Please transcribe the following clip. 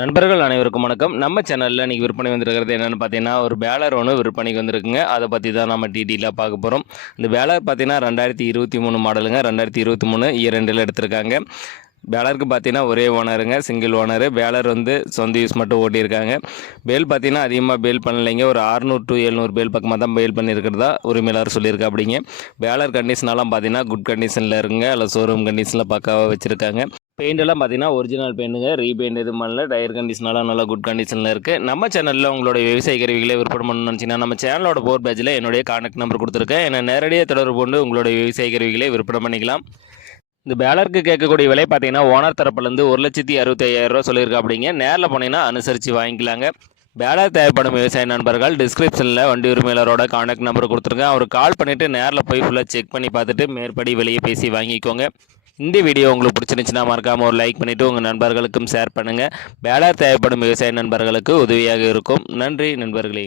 நண்பர்கள் அனைவருக்கும் வணக்கம். நம்ம சேனலில் இன்றைக்கி விற்பனை வந்திருக்கிறது என்னென்னு பார்த்தீங்கன்னா, ஒரு பேலர் ஒன்று விற்பனைக்கு வந்திருக்குங்க. அதை பற்றி தான் நம்ம டீட்டெயிலாக பார்க்க போகிறோம். இந்த பேலர் பார்த்தீங்கன்னா 2023 மாடலுங்க. 2023 இயர் எடுத்திருக்காங்க. பேலருக்கு பார்த்தீங்கன்னா ஒரே ஓனருங்க, சிங்கிள் ஓனரு. பேலர் வந்து சொந்த யூஸ் மட்டும் ஓட்டியிருக்காங்க. பேல் பார்த்தீங்கன்னா அதிகமாக பேல் பண்ணலைங்க. ஒரு 600 to 700 பேல் பக்கமாக தான் பேல் பண்ணியிருக்கிறதா உரிமையாளர் சொல்லியிருக்கா. அப்படிங்க பேலர் கண்டிஷனெல்லாம் பார்த்தீங்கன்னா குட் கண்டிஷனில் இருக்குங்க. அல்ல ஷோரூம் கண்டிஷனில் பக்காவாக வச்சுருக்காங்க. பெயிண்டெல்லாம் பார்த்தீங்கன்னா ஒரிஜினல் பெயிண்ட்டுங்க, ரீபெயிண்ட் எதுவும் பண்ணல. டயர் கண்டிஷனெல்லாம் நல்லா குட் கண்டிஷனில் இருக்குது. நம்ம சேனலில் உங்களுடைய விவசாய கருவிகளை விற்பனை பண்ணணும்னு நினச்சிங்கன்னா நம்ம சேனலோட போர் பேஜில் என்னுடைய கான்டாக்ட் நம்பர் கொடுத்துருக்கேன். என்னை நேரடியாக தொடர்பு கொண்டு உங்களுடைய விவசாய கருவிகளை விற்பனை பண்ணிக்கலாம். இந்த பேலருக்கு கேட்கக்கூடிய விலை பார்த்தீங்கன்னா ஓனர் தரப்புலேருந்து 1,65,000 ரூபா சொல்லியிருக்கா. அப்படிங்க நேரில் போனீங்கன்னா அனுசரித்து வாங்கிக்கலாங்க. பேலர் தேவைப்படும் விவசாய நண்பர்கள் டிஸ்கிரிப்ஷனில் வண்டி உரிமையாளரோட கான்டாக்ட் நம்பர் கொடுத்துருக்கேன். அவர் கால் பண்ணிவிட்டு நேரில் போய் ஃபுல்லாக செக் பண்ணி பார்த்துட்டு மேற்படி விலையை பேசி வாங்கிக்கோங்க. இந்த வீடியோ உங்களுக்கு பிடிச்சிருந்துச்சுன்னா மறக்காமல் ஒரு லைக் பண்ணிவிட்டு உங்கள் நண்பர்களுக்கும் ஷேர் பண்ணுங்கள். பேலர் தேவைப்படும் விவசாய நண்பர்களுக்கு உதவியாக இருக்கும். நன்றி நண்பர்களே.